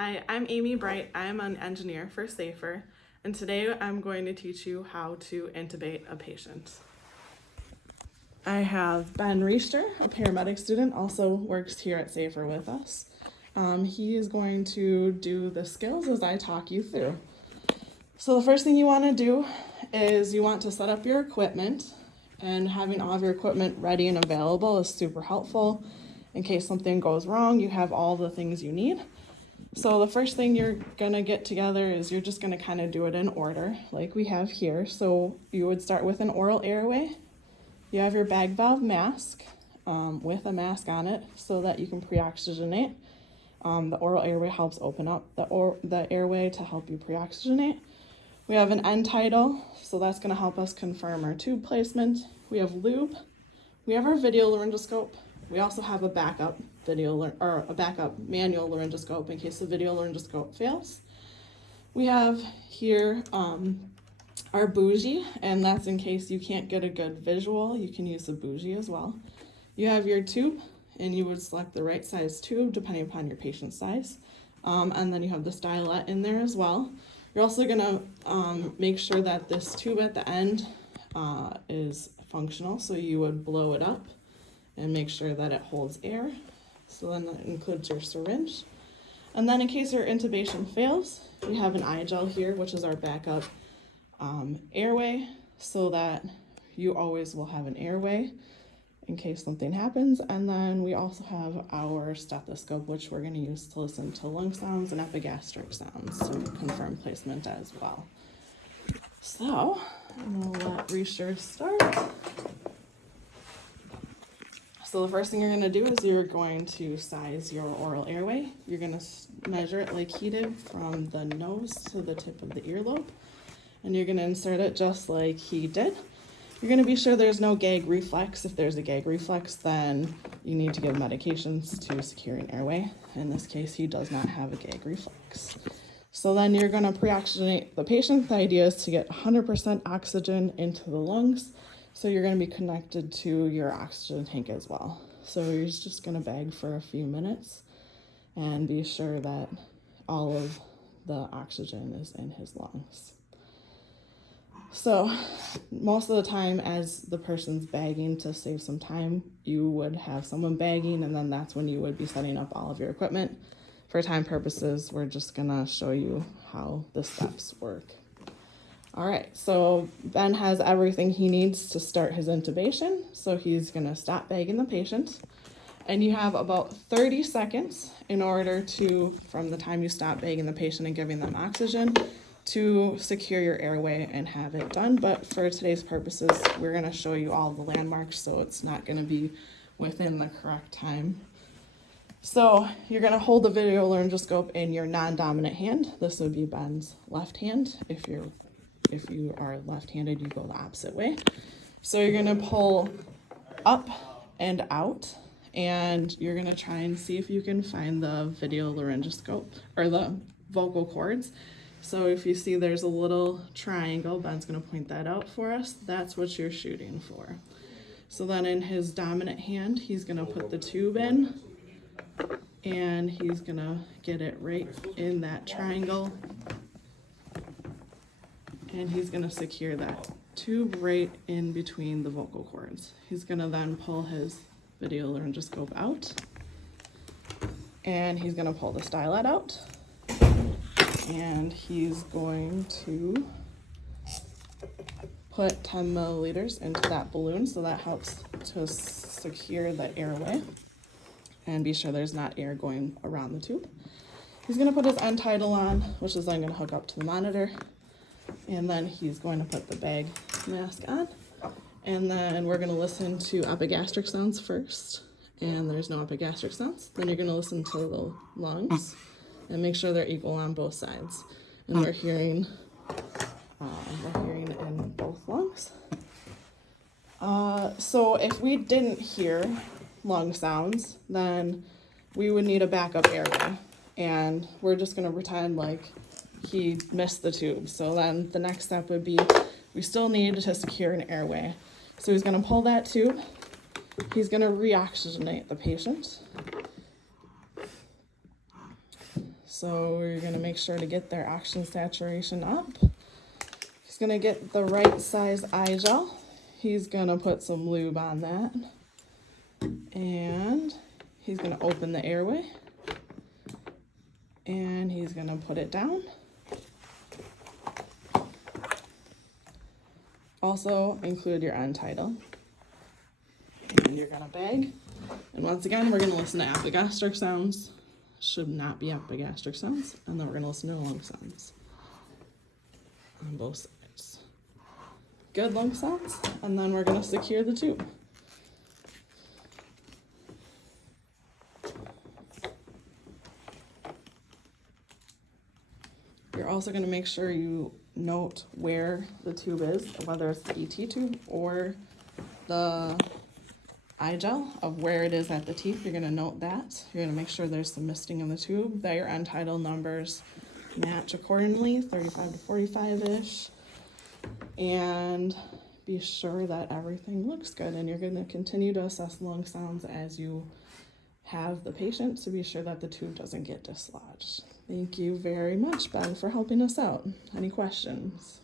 Hi, I'm Amy Bright. I'm an engineer for SAFER, and today I'm going to teach you how to intubate a patient. I have Ben Riester, a paramedic student, also works here at SAFER with us. He is going to do the skills as I talk you through. So the first thing you want to do is you want to set up your equipment, and having all of your equipment ready and available is super helpful. In case something goes wrong, you have all the things you need. So the first thing you're gonna get together is you're just gonna kind of do it in order like we have here. So you would start with an oral airway. You have your bag valve mask with a mask on it so that you can pre-oxygenate. The oral airway helps open up the airway to help you pre-oxygenate. We have an end tidal, so that's gonna help us confirm our tube placement. We have lube. We have our video laryngoscope. We also have a backup manual laryngoscope in case the video laryngoscope fails. We have here our bougie, and that's in case you can't get a good visual. You can use the bougie as well. You have your tube, and you would select the right size tube depending upon your patient size. And then you have the stylet in there as well. You're also gonna make sure that this tube at the end is functional, so you would blow it up and make sure that it holds air. So then that includes your syringe. And then in case your intubation fails, we have an eye gel here, which is our backup airway, so that you always will have an airway in case something happens. And then we also have our stethoscope, which we're gonna use to listen to lung sounds and epigastric sounds to confirm placement as well. So I'm gonna let Riester start. So the first thing you're gonna do is you're going to size your oral airway. You're gonna measure it like he did from the nose to the tip of the earlobe. And you're gonna insert it just like he did. You're gonna be sure there's no gag reflex. If there's a gag reflex, then you need to give medications to secure an airway. In this case, he does not have a gag reflex. So then you're gonna pre-oxygenate the patient. The idea is to get 100% oxygen into the lungs. So you're gonna be connected to your oxygen tank as well. So you're just gonna bag for a few minutes and be sure that all of the oxygen is in his lungs. So most of the time as the person's bagging, to save some time, you would have someone bagging, and then that's when you would be setting up all of your equipment. For time purposes, we're just gonna show you how the steps work. All right, so Ben has everything he needs to start his intubation. So he's gonna stop bagging the patient, and you have about 30 seconds in order to, from the time you stop bagging the patient and giving them oxygen, to secure your airway and have it done. But for today's purposes, we're gonna show you all the landmarks, so it's not gonna be within the correct time. So you're gonna hold the video laryngoscope in your non-dominant hand. This would be Ben's left hand. If you are left-handed, you go the opposite way. So you're gonna pull up and out, and you're gonna try and see if you can find the video laryngoscope or the vocal cords. So if you see there's a little triangle, Ben's gonna point that out for us. That's what you're shooting for. So then in his dominant hand, he's gonna put the tube in, and he's gonna get it right in that triangle. And he's gonna secure that tube right in between the vocal cords. He's gonna then pull his video laryngoscope out, and he's gonna pull the stylet out, and he's going to put 10 milliliters into that balloon, so that helps to secure the airway and be sure there's not air going around the tube. He's gonna put his end tidal on, which is then gonna hook up to the monitor. And then he's going to put the bag mask on. And then we're going to listen to epigastric sounds first. And there's no epigastric sounds. Then you're going to listen to the lungs and make sure they're equal on both sides. And we're hearing in both lungs. So if we didn't hear lung sounds, then we would need a backup airway. And we're just going to pretend like he missed the tube. So then the next step would be, we still need to secure an airway. So he's gonna pull that tube. He's gonna re-oxygenate the patient. So you're gonna make sure to get their oxygen saturation up. He's gonna get the right size eye gel. He's gonna put some lube on that. And he's gonna open the airway. And he's gonna put it down. Also include your end tidal. And you're gonna bag. And once again, we're gonna listen to epigastric sounds. Should not be epigastric sounds. And then we're gonna listen to lung sounds on both sides. Good lung sounds. And then we're gonna secure the tube. You're also gonna make sure you note where the tube is, whether it's the ET tube or the eye gel, of where it is at the teeth. You're gonna note that. You're gonna make sure there's some misting in the tube, that your end tidal numbers match accordingly, 35 to 45-ish. And be sure that everything looks good. And you're gonna continue to assess lung sounds as you have the patient to be sure that the tube doesn't get dislodged. Thank you very much, Ben, for helping us out. Any questions?